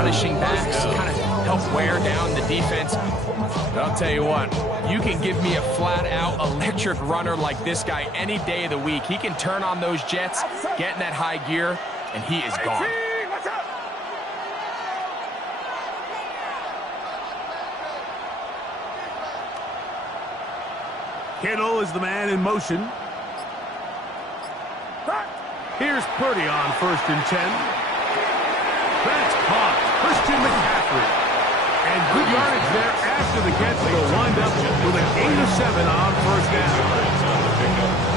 punishing backs, kind of help wear down the defense. But I'll tell you what, you can give me a flat-out electric runner like this guy any day of the week. He can turn on those jets, get in that high gear, and he is gone. Kittle is the man in motion. Here's Purdy on 1st and 10. That's caught. Christian McCaffrey. And good yardage there after the catch. They'll wind up with an 8 of 7 on 1st down.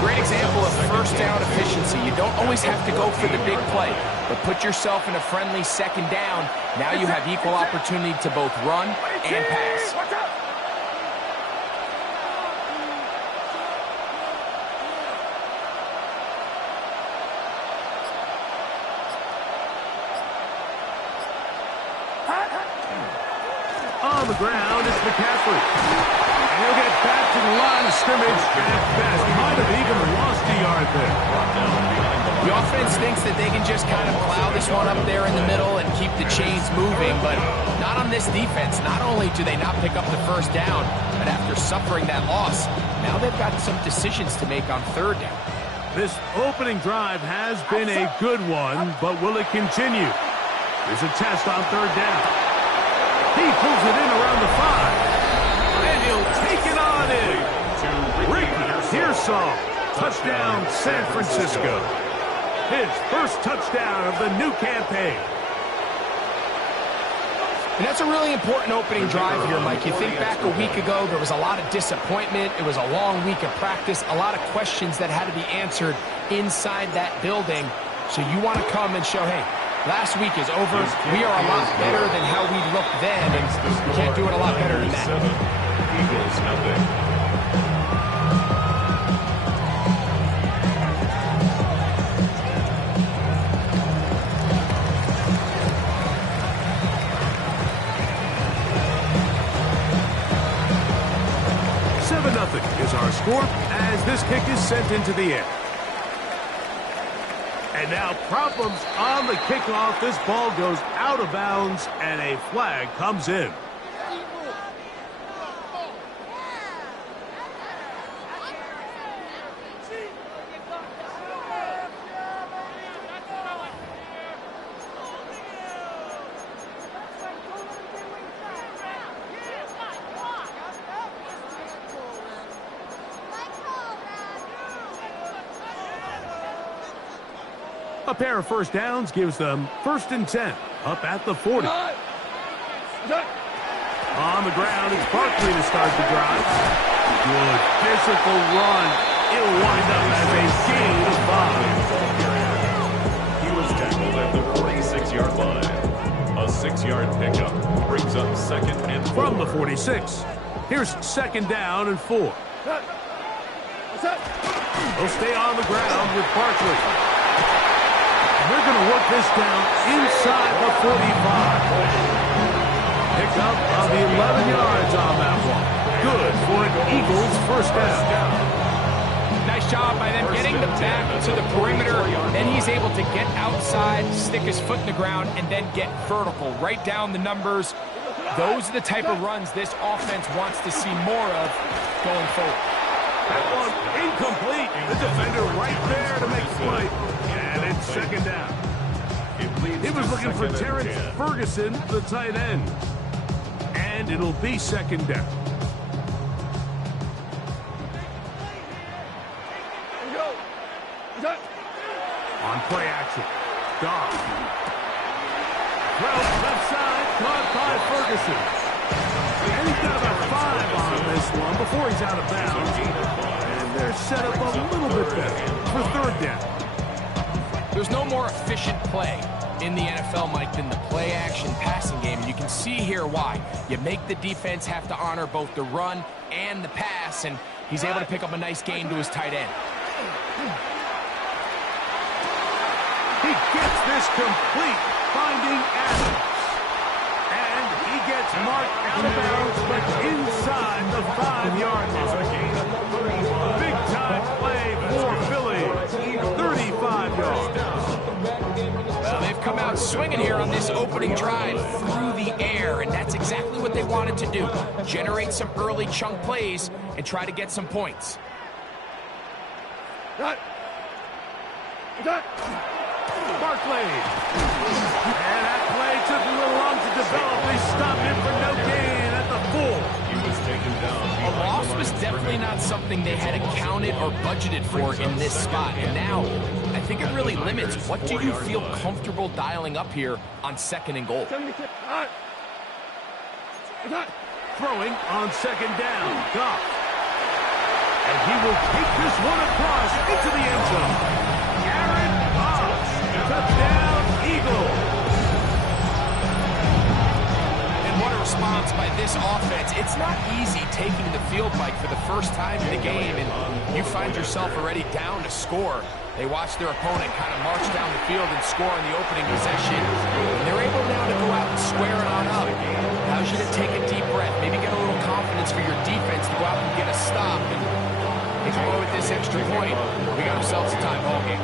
Great example of first down efficiency. You don't always have to go for the big play, but put yourself in a friendly 2nd down. Now you have equal opportunity to both run and pass. On the ground, it's McCaffrey. And he'll get back to the line of scrimmage at best. Might have even lost a yard there. The offense thinks that they can just kind of plow this one up there in the middle and keep the chains moving, but not on this defense. Not only do they not pick up the 1st down, but after suffering that loss, now they've got some decisions to make on 3rd down. This opening drive has been a good one, but will it continue? There's a test on 3rd down. He pulls it in around the 5. And he'll take it on in. Ricky Pearsall. Touchdown, San Francisco. His first touchdown of the new campaign. And that's a really important opening drive here, Mike. You think back a week ago, there was a lot of disappointment. It was a long week of practice, a lot of questions that had to be answered inside that building. So you want to come and show, hey, last week is over. We are a lot better than how we looked then, and we can't do it a lot better than that. Eagles nothing. Is our score as this kick is sent into the air. And now problems on the kickoff. This ball goes out of bounds and a flag comes in. A pair of 1st downs gives them 1st and 10 up at the 40. On the ground, it's Barkley to start the drive. Good physical run. It'll wind up as a gain of 5. He was tackled at the 46-yard line. A 6-yard pickup brings up 2nd and 4. From the 46, here's 2nd down and 4. They'll stay on the ground with Barkley. They're going to work this down inside the 45. Pick up of 11 yards on that one. Good for an Eagles 1st down. Nice job by them getting the back to the perimeter. Then he's able to get outside, stick his foot in the ground, and then get vertical. Right down the numbers. Those are the type of runs this offense wants to see more of going forward. That one incomplete. The defender right there to make the play. And it's 2nd down. He was looking for Terrence Ferguson, the tight end. And it'll be 2nd down. On play action. Goff. Well, left side, caught by Ferguson. And he's got about 5 on this one before he's out of bounds. And they're set up a little bit better for 3rd down. There's no more efficient play in the NFL, Mike, than the play-action passing game. And you can see here why. You make the defense have to honor both the run and the pass, and he's able to pick up a nice gain to his tight end. He gets this complete, finding Adams. And he gets marked out of bounds, but inside the 5-yard line. Big-time play for Philly. 35 yards. Well, they've come out swinging here on this this opening drive through the air, and that's exactly what they wanted to do. Generate some early chunk plays and try to get some points. Barkley. And that play took a little long to develop. They stopped him for no gain at the 4. He was taken down. A loss was definitely not something they had accounted or budgeted for in this spot. And now, I think it really limits what do you feel comfortable dialing up here on 2nd and goal. Throwing on 2nd down. Goff. And he will take this one across into the end zone. Aaron Goff. Touchdown, Eagles. And what a response by this offense. It's not easy taking the field, Mike, for the first time in the game, and you find yourself already down to score. They watch their opponent kind of march down the field and score on the opening possession. And they're able now to go out and square it on up. Allows you to take a deep breath, maybe get a little confidence for your defense to go out and get a stop. And take away with this extra point, we got ourselves a tie ball game.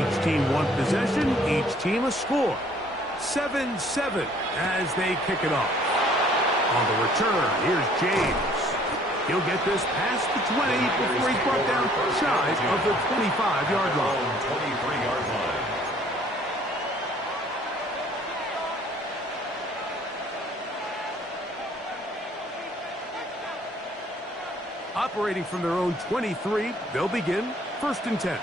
Each team one possession, each team a score. 7-7 as they kick it off. On the return, here's James. He'll get this past the 20 before he's brought down shy of the 25-yard line. 23-yard line. Operating from their own 23, they'll begin 1st and 10.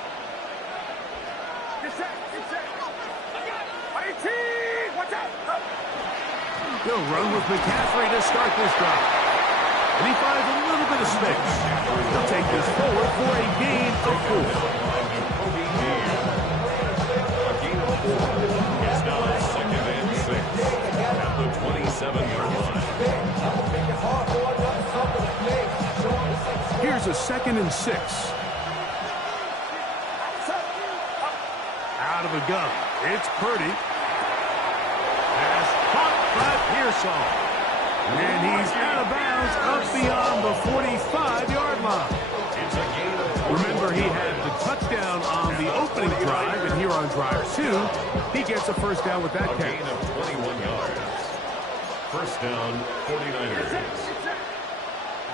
They'll run with McCaffrey to start this drive. And he finds a little bit of space. They'll take this forward for a gain of 4. A gain of 4. It's now 2nd and 6 at the 27-yard line. Here's a 2nd and 6. Out of the gun. It's Purdy. Pass caught by Pearsall. And he's out of bounds up beyond the 45-yard line. It's a gain of 4. Remember, he had the touchdown on the opening drive, and here on drive 2, he gets a first down with that A catch. gain of 21 yards. First down, 49ers.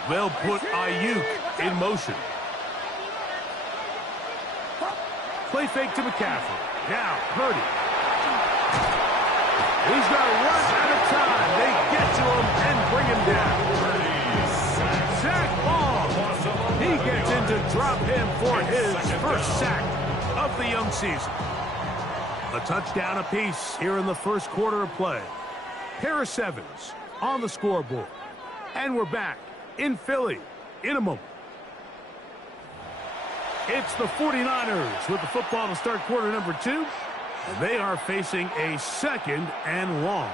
They'll put Ayuk in motion. Play fake to McCaffrey. Now, Purdy. He's got to run out of time. They get to him and bring him down. Sack Long. He gets in to drop him for his first sack of the young season. A touchdown apiece here in the first quarter of play. Pair of 7s on the scoreboard. And we're back in Philly in a moment. It's the 49ers with the football to start quarter number 2. And they are facing a 2nd and long.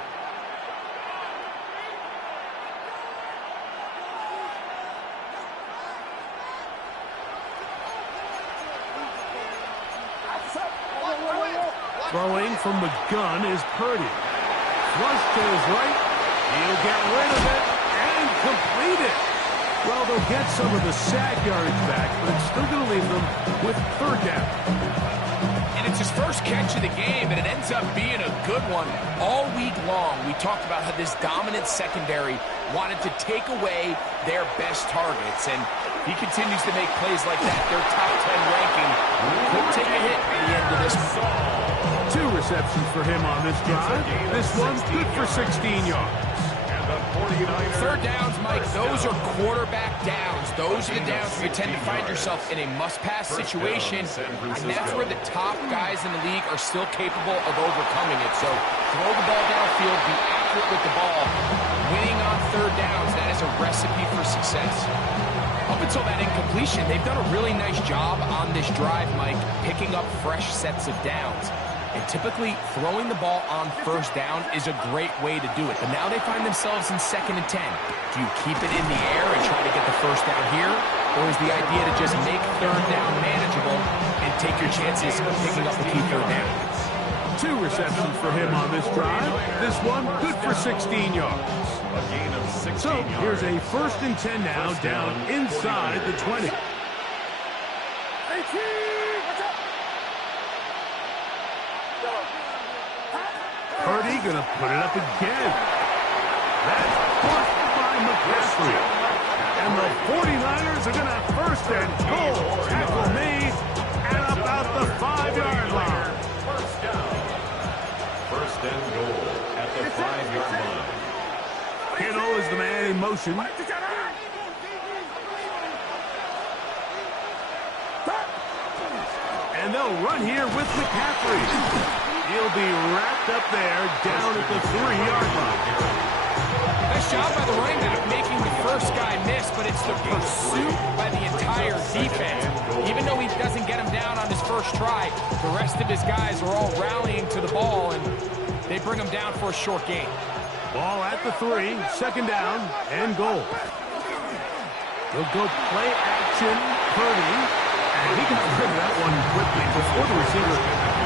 Throwing from the gun is Purdy. Flush to his right. He'll get rid of it and complete it. Well, they'll get some of the sack yardage back, but it's still going to leave them with 3rd down. And it's his first catch of the game, and it ends up being a good one. All week long, we talked about how this dominant secondary wanted to take away their best targets, and he continues to make plays like that. Their top 10 ranking could take a hit at the end of this. 2 receptions for him on this drive. This one's good for 16 yards. 3rd downs, Mike, those are quarterback downs. Those are the downs where you tend to find yourself in a must-pass situation, and that's where the top guys in the league are still capable of overcoming it. So throw the ball downfield, be accurate with the ball. Winning on 3rd downs, that is a recipe for success. Up until that incompletion, they've done a really nice job on this drive, Mike, picking up fresh sets of downs. And typically, throwing the ball on 1st down is a great way to do it. But now they find themselves in 2nd and 10. Do you keep it in the air and try to get the 1st down here? Or is the idea to just make 3rd down manageable and take your chances of picking up the key 3rd down? 2 receptions for him on this drive. This one good for 16 yards. A gain of 16 So yards. here's a 1st and 10 now down inside the 20. Purdy going to put it up again. That's pushed by McCaffrey. And the 49ers are going to have first and goal. Tackle made at about the 5-yard line. First down. First and goal at the 5-yard line. Kittle is the man in motion. And they'll run here with McCaffrey. He'll be wrapped up there down at the 3-yard line. Nice job by the running back making the first guy miss, but it's the pursuit by the entire defense. Even though he doesn't get him down on his first try, the rest of his guys are all rallying to the ball, and they bring him down for a short gain. Ball at the 3, second down, and goal. He'll go play action, Purdy. And he got rid of that one quickly before the receiver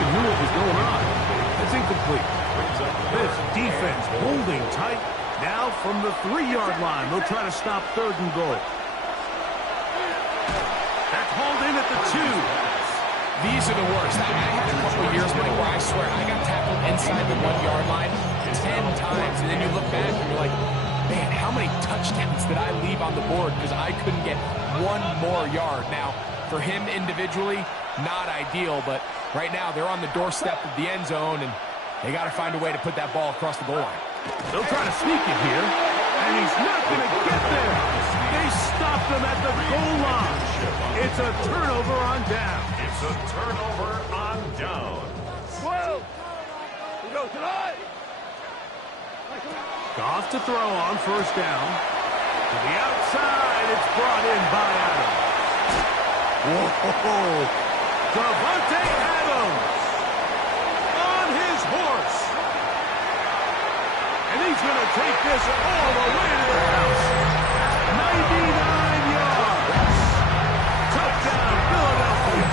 knew what was going on. That's incomplete. This defense holding tight. Now from the 3-yard line, they'll try to stop third and goal. That's hauled in at the 2. These are the worst. I had a couple of years, Mike, where I swear I got tackled inside the 1-yard line 10 times, and then you look back and you're like, man, how many touchdowns did I leave on the board because I couldn't get one more yard? Now, for him individually, not ideal, but right now they're on the doorstep of the end zone, and they got to find a way to put that ball across the goal line. They'll try to sneak it here, and he's not going to get there. They stopped him at the goal line. It's a turnover on down. It's a turnover on down. Whoa! We go tonight. Goff to throw on first down. To the outside, it's brought in by Adams. Whoa! Davante Adams on his horse. And he's going to take this all the way to the house. 99 yards. Touchdown, Philadelphia.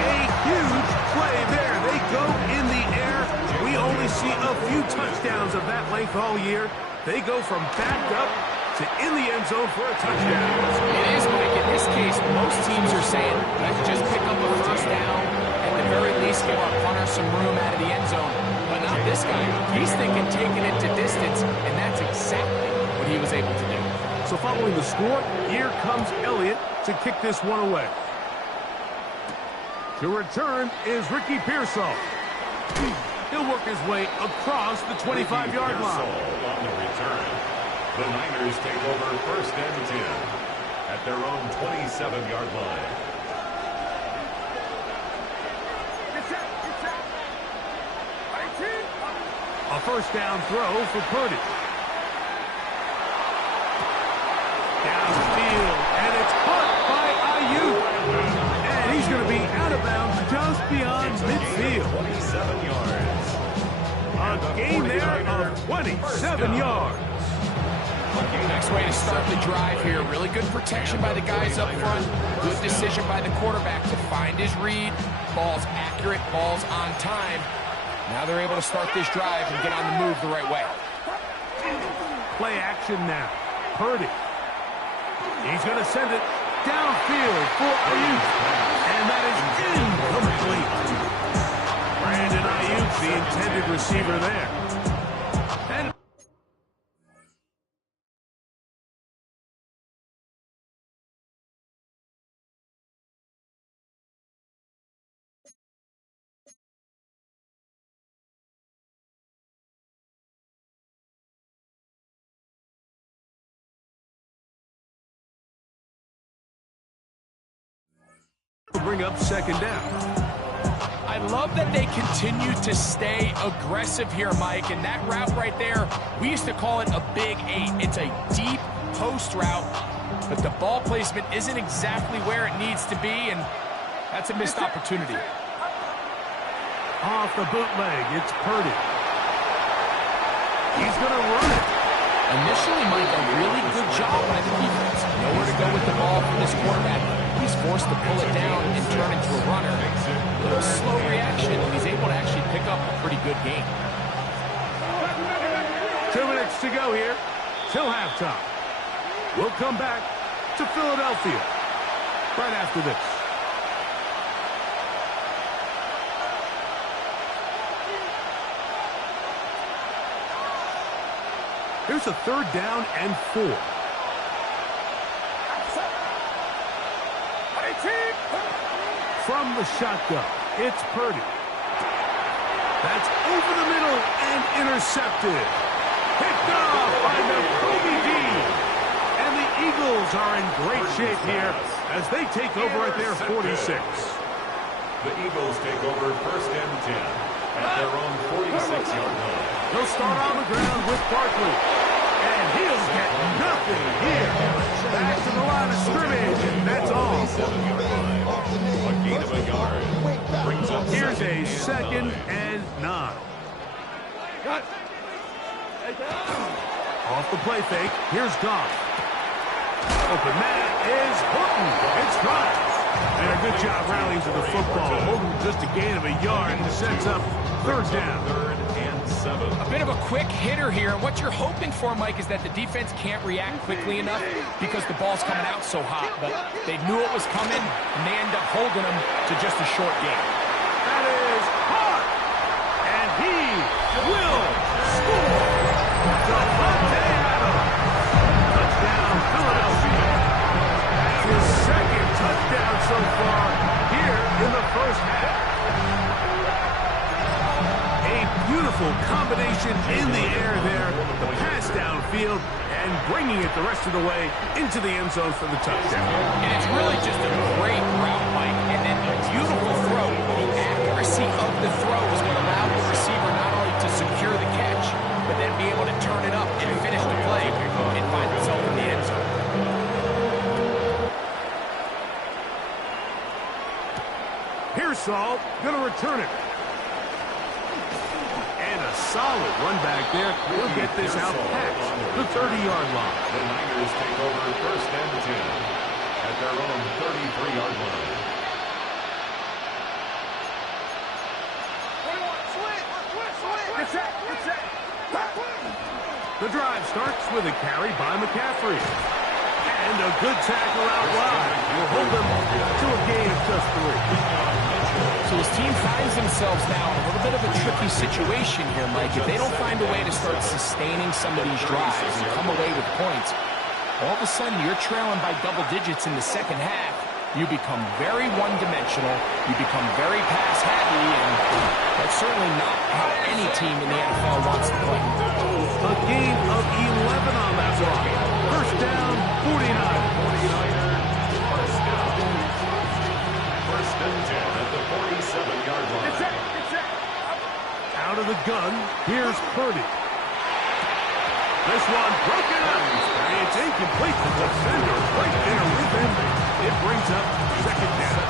A huge play there. They go in the air. We only see a few touchdowns of that length all year. They go from backed up to in the end zone for a touchdown. It is, Mike. In this case, most teams are saying, let's just pick up a first down, at the very least give our punter some room out of the end zone. But not this guy. He's thinking taking it to distance, and that's exactly what he was able to do. So following the score, here comes Elliott to kick this one away. To return is Ricky Pearsall. He'll work his way across the 25-yard line. On the return. The Niners take over first and 10 at their own 27-yard line. A first down throw for Purdy. Downfield, and it's caught by Ayuk. And he's going to be out of bounds just beyond midfield. 27 yards. A gain there of 27 yards. Next way to start the drive here. Really good protection by the guys up front. Good decision by the quarterback to find his read. Ball's accurate, ball's on time. Now they're able to start this drive and get on the move the right way. Play action now. Purdy. He's going to send it downfield for Ayuk. And that is incomplete. Brandon Ayuk, the intended receiver there. And bring up second down. I love that they continue to stay aggressive here, Mike, and that route right there, we used to call it a big 8. It's a deep post route, but the ball placement isn't exactly where it needs to be, and that's a missed opportunity. Off the bootleg, it's Purdy. He's going to run it. Initially, Mike, a really good job by the defense. Nowhere to go with the ball for this quarterback. He's forced to pull it down and turn into a runner. A little slow reaction, and he's able to actually pick up a pretty good game. 2 minutes to go here till halftime. We'll come back to Philadelphia right after this. Here's a 3rd down and 4. From the shotgun, it's Purdy. That's over the middle and intercepted. Picked off by the Kobe D. And the Eagles are in great shape here as they take over at their 46. The Eagles take over 1st and 10 at their own 46-yard line. He'll start on the ground with Barkley. And he'll get nothing here. Back to the line of scrimmage, and that's all. 7-yard line. A gain of a yard. Brings up Here's a 2nd and 9. Off the play fake, here's Goff. Open man is Horton. It's Grimes. And a good job rallying to the football. Holding just a gain of a yard and sets up 3rd down. 3rd and 7. A bit of a quick hitter here, and what you're hoping for, Mike, is that the defense can't react quickly enough because the ball's coming out so hot. But they knew it was coming, and they end up holding them to just a short gain. That is hard. And he will score. Devontae Adams. Touchdown, Philadelphia. That's his 2nd touchdown so far here in the 1st half. A beautiful combination in the air there. The pass downfield and bringing it the rest of the way into the end zone for the touchdown. And it's really just a great route, Mike, and then a beautiful throw. The accuracy of the throw is what allowed the receiver not only to secure the catch, but then be able to turn it up and finish the play and find himself in the end zone. Pearsall going to return it. And a solid run back there. He'll get this out past the 30-yard line. The Niners take over 1st and 10 at their own 33-yard line. The drive starts with a carry by McCaffrey. And a good tackle out wide. Will hold them to a gain of just 3. So his team finds themselves now in a little bit of a tricky situation here, Mike. If they don't find a way to start sustaining some of these drives and come away with points, all of a sudden you're trailing by double digits in the 2nd half. You become very one-dimensional. You become very pass-happy, and that's certainly not how any team in the NFL wants to play. A gain of 11 on that run. 1st down, 49. 1st down. 1st and 10 at the 47-yard line. Out of the gun, here's Purdy. This one broken up. It's incomplete. The defender right there with him. It brings up 2nd down.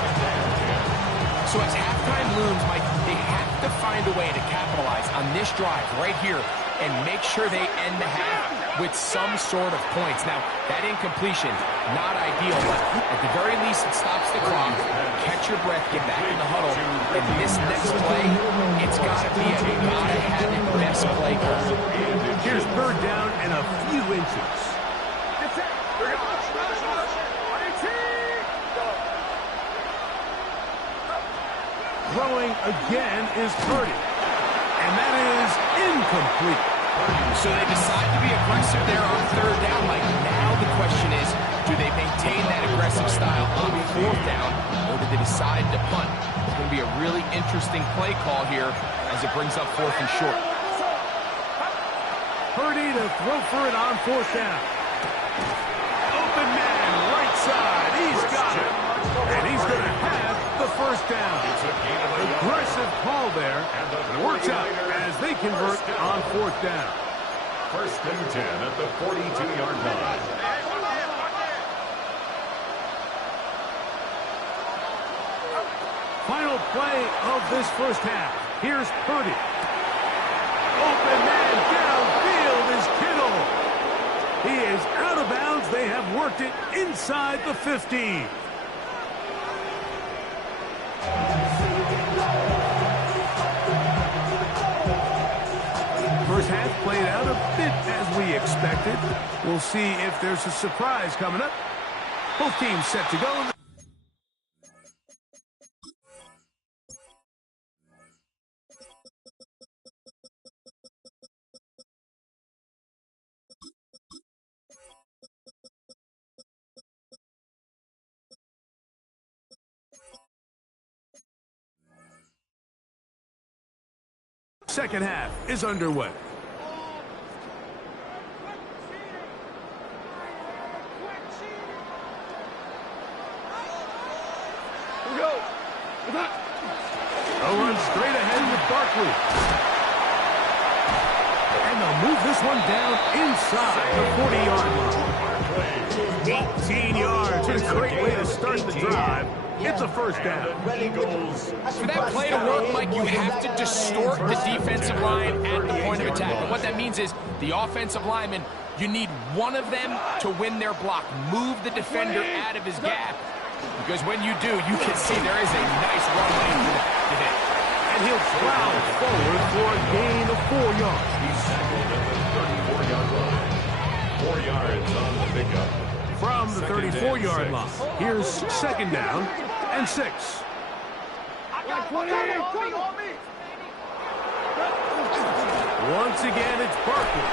So as halftime looms, Mike, they have to find a way to capitalize on this drive right here and make sure they end the half with some sort of points. Now, that incompletion, not ideal, but at the very least, it stops the clock. Catch your breath, get back in the huddle, and this next play, it's got to be a gotta-have-it best play call. Here's 3rd down and a few inches. Throwing again is Purdy. And that is incomplete. So they decide to be aggressive there on 3rd down, Mike. Now the question is, do they maintain that aggressive style on 4th down, or do they decide to punt? It's going to be a really interesting play call here as it brings up 4th and short. Purdy to throw for it on 4th down. Open man, right side. He's got it. And he's going to have the 1st down. Aggressive call there. And it works out as they convert on 4th down. 1st and 10 at the 42-yard line. Final play of this 1st half. Here's Purdy. Open man downfield is Kittle. He is out of bounds. They have worked it inside the 15. First half played out a bit as we expected. We'll see if there's a surprise coming up. Both teams set to go. second half is underway. They'll run straight ahead with Barkley. And they'll move this one down inside the 40-yard line. 18 yards. It's a great way to start the drive. It's a first down. For that play to work, Mike, you have to distort the defensive line at the point of attack. And what that means is the offensive lineman, you need one of them to win their block. Move the defender out of his gap. Because when you do, you can see there is a nice runway for the back to hit. And he'll plow forward for a gain of 4 yards. He's tackled at the 34-yard line. 4 yards on the pickup. From the 34-yard line, here's second down and 6. Once again, it's Barkley.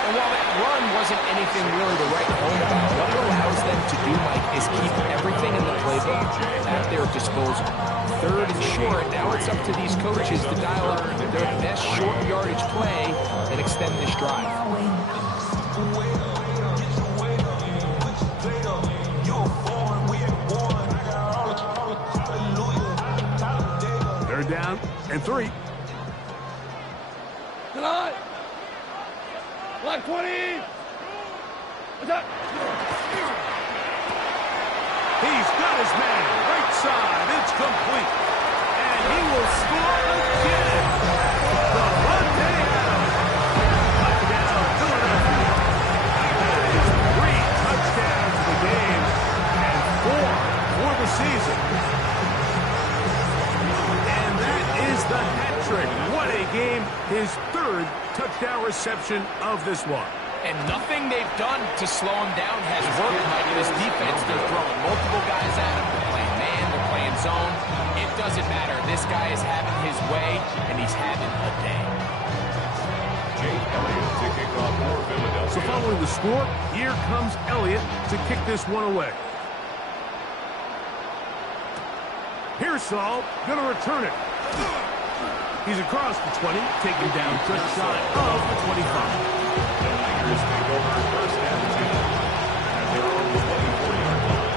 And while that run wasn't anything really to write home about, what it allows them to do, Mike, is keep everything in the playbook at their disposal. Third and short, now it's up to these coaches to dial up their best short yardage play and extend this drive. Third down and 3. Tonight. Black 20. What's up? He's got his man. Right side. It's complete. And he will score again. The Monday out. Touchdown, Philadelphia. That is 3 touchdowns in the game and 4 for the season. And that is the hat trick. What a game. His 3rd touchdown reception of this one. And nothing they've done to slow him down has worked, Mike. This defense, they're throwing multiple guys at him. They're playing man, they're playing zone. It doesn't matter. This guy is having his way, and he's having a day. Jake Elliott to kick off for Philadelphia. So following the score, here comes Elliott to kick this one away. Pearsall going to return it. He's across the 20, taken down just shy of the 25. The Niners take over first and 10 at their own 24-yard line.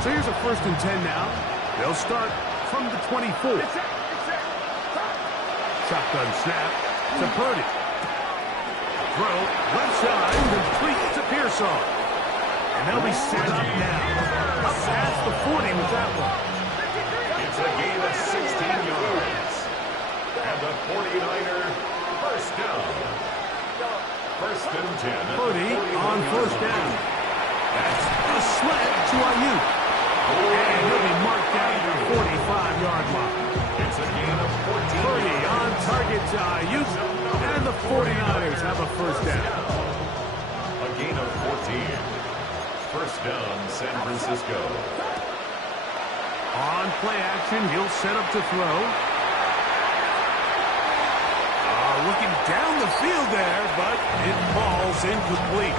So here's a first and 10 now. They'll start from the 24. Shotgun snap to Purdy. Throw left side, complete to Pearsall. And they'll be set up now. Up past the 40 with that one. It's a gain of 16 yards. And the 49er first down. First and 10. Purdy on first down. That's a slant to Ayuk. And he'll be marked down at the 45-yard line. It's a gain of 14. Purdy on target to Ayuk. And the 49ers have a first down. A gain of 14. First down, San Francisco. On play action, he'll set up to throw. Looking down the field there, but it falls incomplete.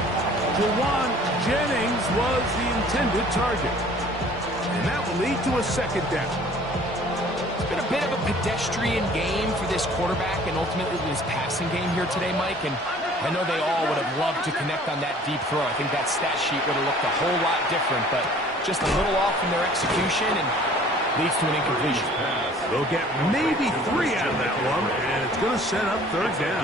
Jawan Jennings was the intended target. And that will lead to a second down. It's been a bit of a pedestrian game for this quarterback and ultimately this passing game here today, Mike. And I know they all would have loved to connect on that deep throw. I think that stat sheet would have looked a whole lot different, but just a little off in their execution and leads to an incompletion. They'll get maybe 3 out of that one, and it's going to set up third down.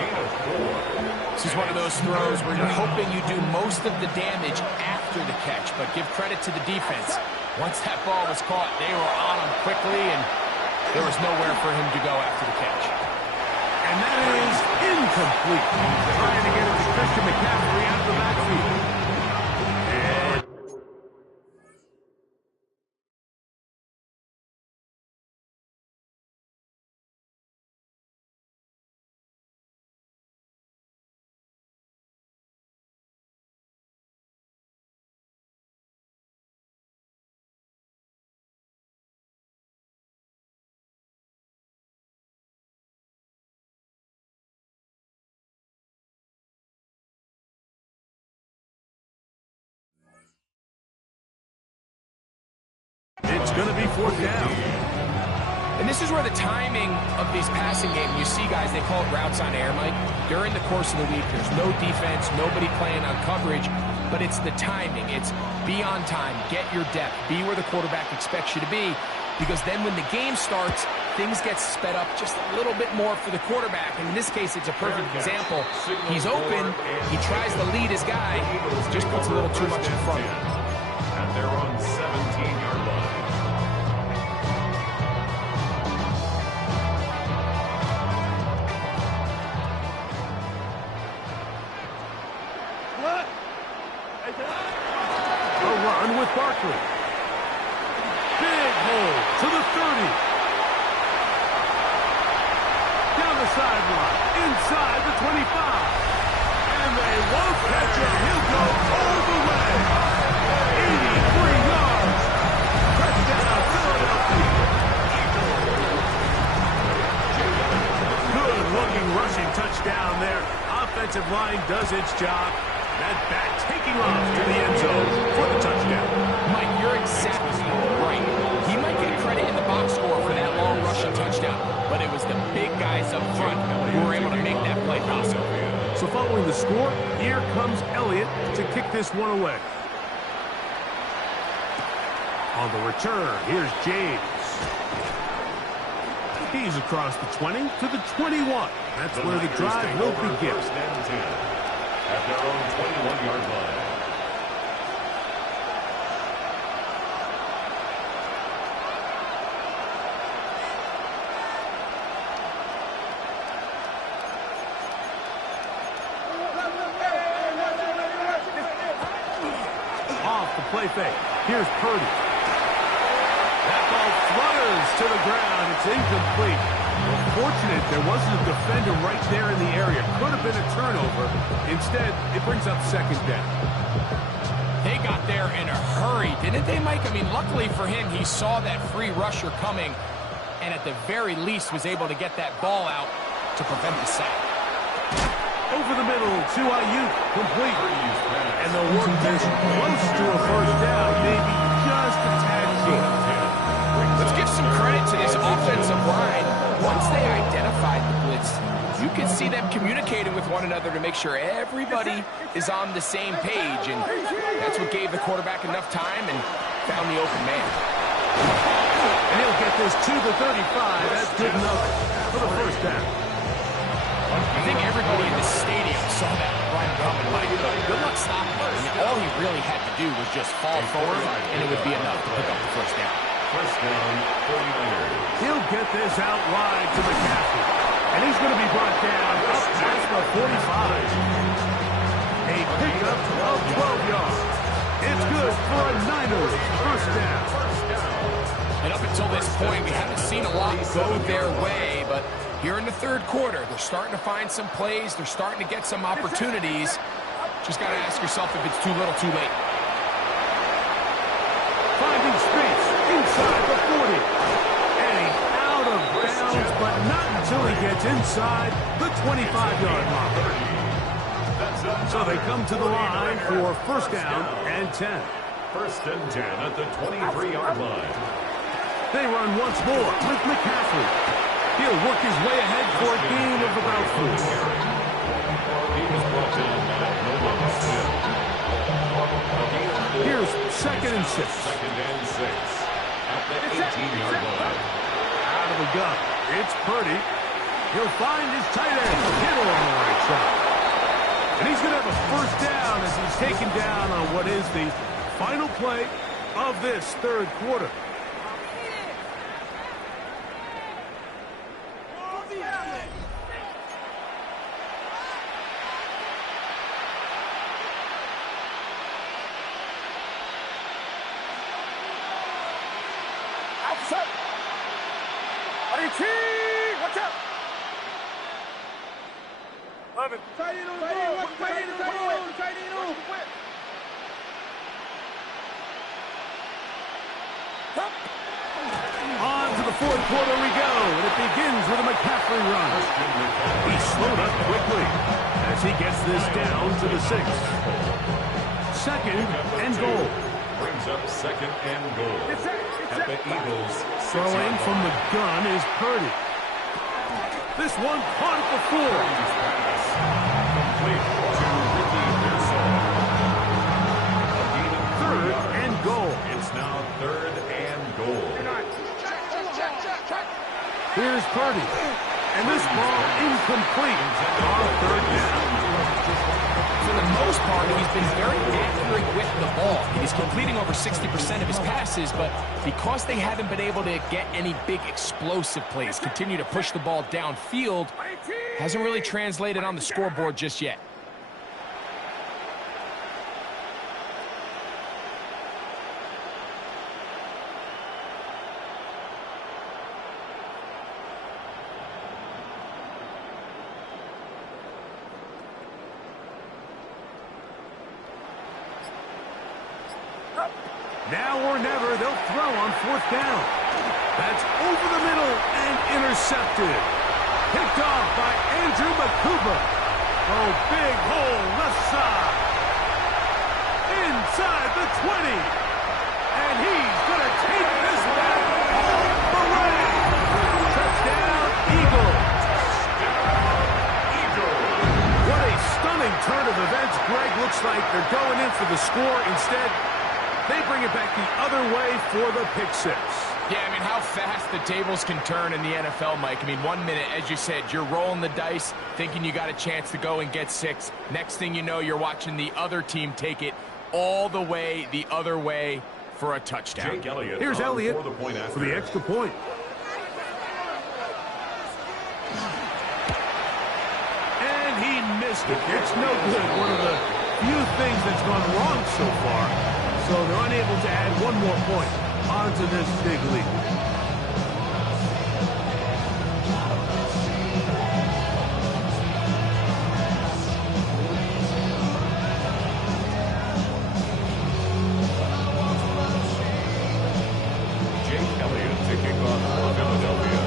This is one of those throws where you're hoping you do most of the damage after the catch, but give credit to the defense. Once that ball was caught, they were on him quickly, and there was nowhere for him to go after the catch. And that is incomplete. Trying to get it to Christian McCaffrey out of the backfield. It's going to be fourth down. And this is where the timing of these passing games, you see guys, they call it routes on air, Mike. During the course of the week, there's no defense, nobody playing on coverage, but it's the timing. It's be on time, get your depth, be where the quarterback expects you to be, because then when the game starts, things get sped up just a little bit more for the quarterback. And in this case, it's a perfect example. He's open, he tries to lead his guy, just puts a little too much in front of him. And they're on 17-yard line. A run with Barkley. Big hole to the 30. Down the sideline, inside the 25. And they won't catch him. He'll go all the way. 83 yards. Touchdown, Philadelphia. Good-looking rushing touchdown there. Offensive line does its job. That back taking off to the end zone for the touchdown. Mike, you're exactly right. He might get credit in the box score for that long rushing touchdown, but it was the big guys up front who were able to make that play possible. So following the score, here comes Elliott to kick this one away. On the return, here's James. He's across the 20 to the 21. That's where the drive will begin. At their own 21-yard line. Off the play fake. Here's Purdy. That ball flutters to the ground. It's incomplete. Well, fortunate there wasn't a defender right there in the area. Could have been a turnover. Instead, it brings up second down. They got there in a hurry, didn't they, Mike? I mean, luckily for him, he saw that free rusher coming and at the very least was able to get that ball out to prevent the sack. Over the middle to Ayuk, complete. And they'll work this close to a first down, maybe just a tad short. Let's give some credit to this offensive line. Once they identified the blitz, you can see them communicating with one another to make sure everybody is on the same page, and that's what gave the quarterback enough time and found the open man. And he'll get this to the 35. That's good enough for the first down. I think everybody in the stadium saw that run coming, Mike. Good luck stopping him. I mean, all he really had to do was just fall forward, and it would be enough to pick up the first down. First down, 49ers. He'll get this out wide to McCaffrey. And he's going to be brought down up past the 45. A pickup of 12 yards. It's good for a Niners first down. And up until this point, we haven't seen a lot go their way, but here in the third quarter, they're starting to find some plays. They're starting to get some opportunities. Just got to ask yourself if it's too little, too late. Finding space inside the 40. And he's out of bounds, but not until he gets inside the 25-yard line. So they come to the line for first down and 10. First and 10 at the 23-yard line. They run once more with McCaffrey. He'll work his way ahead for a gain of about 4. He was brought down by Nolan Smith. Here's second and 6. Second and 6 at the 18-yard line. Out of the gun. It's Purdy. He'll find his tight end. Kittle on the right side. And he's going to have a first down as he's taken down on what is the final play of this third quarter. Watch out! 11. On to the fourth quarter we go, and it begins with a McCaffrey run. He slowed up quickly as he gets this down to the 6. Second and goal. Brings up second and goal. At the Eagles' 6. Throwing from the gun is Purdy. This one caught at the 4. Complete to Ricky Pearson. A gain of 3 yards. And goal. It's now 3rd and goal. Here's Purdy. And this ball incomplete on 3rd down. For the most part, he's been very accurate with the ball. He's completing over 60% of his passes, but because they haven't been able to get any big explosive plays, continue to push the ball downfield, hasn't really translated on the scoreboard just yet. Now or never, they'll throw on 4th down. That's over the middle and intercepted. Picked off by Andrew Makuba. Oh, big hole left side. Inside the 20. And he's going to take this back all the way. Touchdown, Eagles. What a stunning turn of events. Greg, looks like they're going in for the score. Instead, they bring it back the other way for the pick 6. Yeah, I mean, how fast the tables can turn in the NFL, Mike. I mean, 1 minute, as you said, you're rolling the dice, thinking you got a chance to go and get 6. Next thing you know, you're watching the other team take it all the way the other way for a touchdown. Jake Elliott. Here's Elliott for the extra point. And he missed it. It's no good. One of the few things that's gone wrong so far. So they're unable to add one more point onto this big lead. Jake Elliott to kick off for Philadelphia.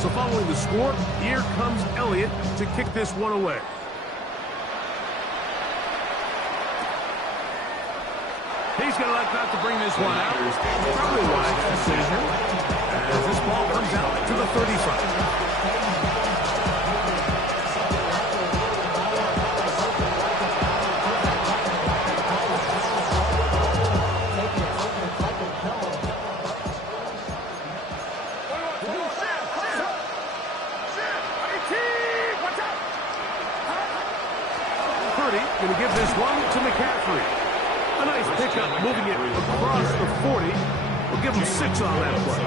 So following the score, here comes Elliott to kick this one away. He's going to elect not to bring this one out. Probably a wise decision as this ball comes out to the 35. Purdy going to give this one to McCaffrey. A nice pickup, moving it across the 40. We'll give him 6 on that play.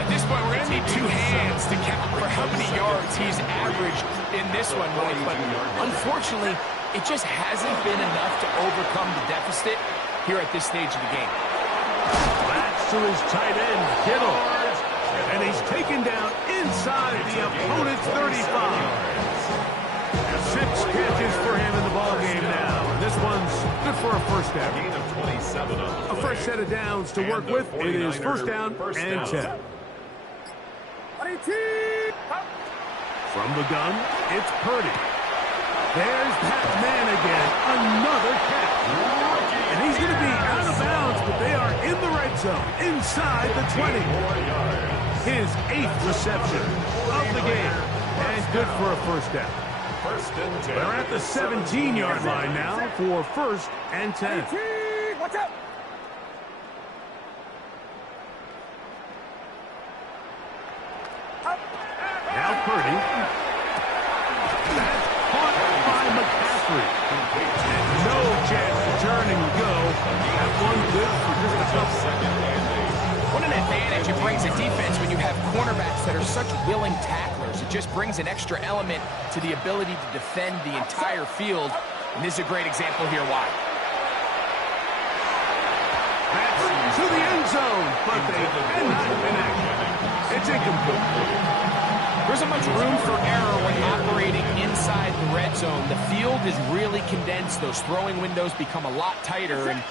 At this point, we're going to need 2 hands to count for how many yards he's averaged in this one, Mike. But unfortunately, it just hasn't been enough to overcome the deficit here at this stage of the game. That's to his tight end, Kittle. And he's taken down inside the opponent's 35. 6 catches for him in the ballgame now. This one's good for a first down. Gain of 27 on the A fresh set of downs to work with. It is first down and 10. From the gun, it's Purdy. There's that man again. Another catch. And he's going to be out of bounds, but they are in the red zone, inside the 20. His 8th reception of the game. And good for a first down. They're at the 17-yard line now for first and 10. Watch out! Now Purdy. That's caught by McCaffrey. And no chance to turn and go. That one good for just a couple. What an advantage it brings a defense when you have cornerbacks that are such willing tacklers. It just brings an extra element to the ability to defend the entire field. And this is a great example here why. That's to the end zone, but they cannot connect. It's incomplete. There isn't much room for error when operating inside the red zone. The field is really condensed. Those throwing windows become a lot tighter and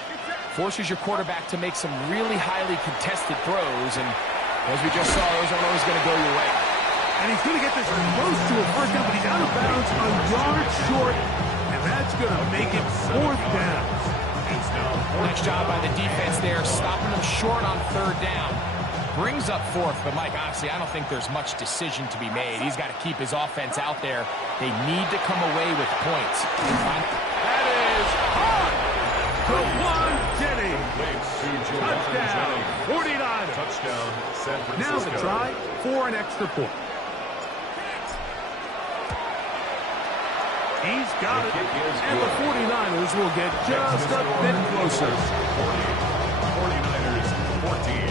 forces your quarterback to make some really highly contested throws. And as we just saw, those aren't always going to go your way. And he's going to get this close to a first down, but he's out of bounds a yard short, and that's going to make it 4th down. It's now Nice job by the defense there, stopping them short on third down. Brings up fourth, but Mike, honestly, I don't think there's much decision to be made. He's got to keep his offense out there. They need to come away with points. That is hot to one Jennings. Touchdown, 49ers. touchdown, San Francisco. Now the try for an extra point. He's got it, and the 49ers will get just a bit closer. 49ers 14.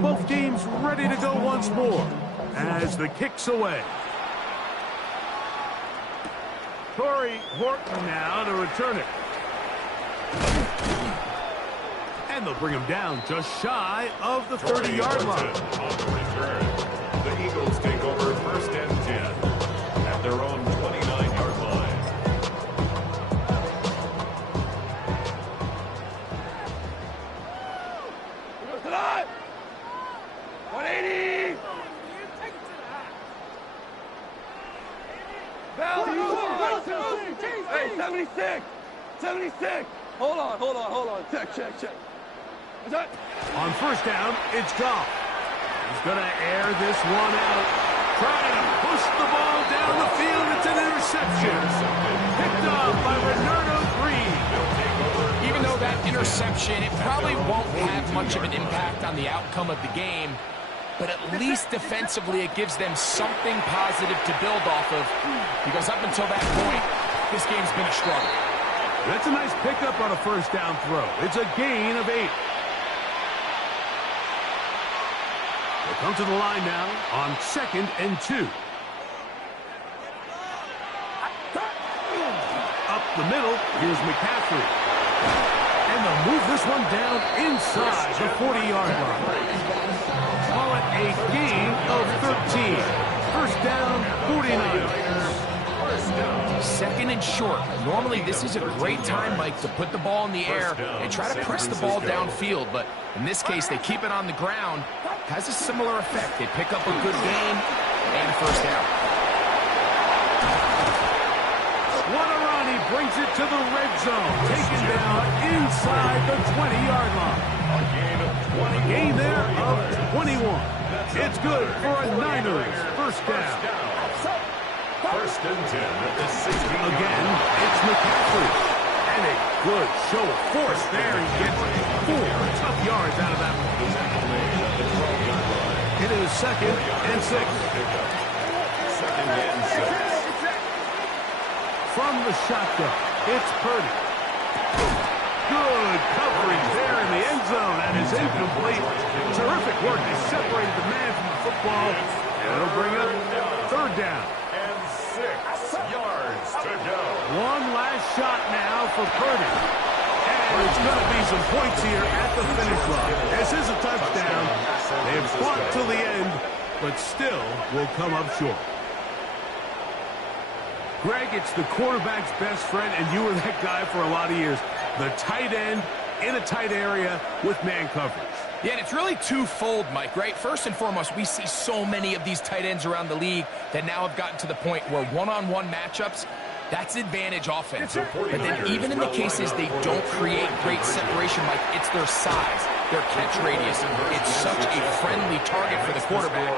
Both teams ready to go once more as the kick's away. Torrey Horton now to return it. And they'll bring him down just shy of the 30-yard line. On the return, the Eagles take over first and 10 at their own 29-yard line. Tonight! 180! Hey, 76! 76! Hold on. Check. What's that? On first down, it's Goff. He's going to air this one out. Trying to push the ball down the field. It's an interception. Picked up by Renardo Green. Even though that interception, it probably won't have much of an impact on the outcome of the game, but at least defensively it gives them something positive to build off of, because up until that point, this game's been a struggle. That's a nice pickup on a first down throw. It's a gain of 8. They'll come to the line now on 2nd and 2. Up the middle, here's McCaffrey. And they'll move this one down inside the 40-yard line. Call it a gain of 13. First down, 49ers. 2nd and short. Normally, this is a great time, Mike, to put the ball in the air and try to press the ball downfield. But in this case, they keep it on the ground. Has a similar effect. They pick up a good gain and a first down. Waterani brings it to the red zone. Taken down inside the 20-yard line. A gain there of 21. It's good for a Niners first down. First and 10 at the 16. Again, it's McCaffrey. And a good show of force there. He gets 4 tough yards out of that one. It is 2nd and 6. 2nd and 6. From the shotgun, it's Purdy. Good coverage there in the end zone. That is incomplete. Terrific work. They separated the man from the football. And it'll bring up 3rd down. 6 yards to go. One last shot now for Purdy. And there's going to be some points here at the finish line. This is a touchdown. They've fought till the end, but still will come up short. Greg, it's the quarterback's best friend, and you were that guy for a lot of years. The tight end in a tight area with man coverage. Yeah, and it's really twofold, Mike, right? First and foremost, we see so many of these tight ends around the league that now have gotten to the point where one-on-one matchups, that's advantage offense. But then even in the cases they don't create great separation, Mike, it's their size, their catch radius. It's such a friendly target for the quarterback.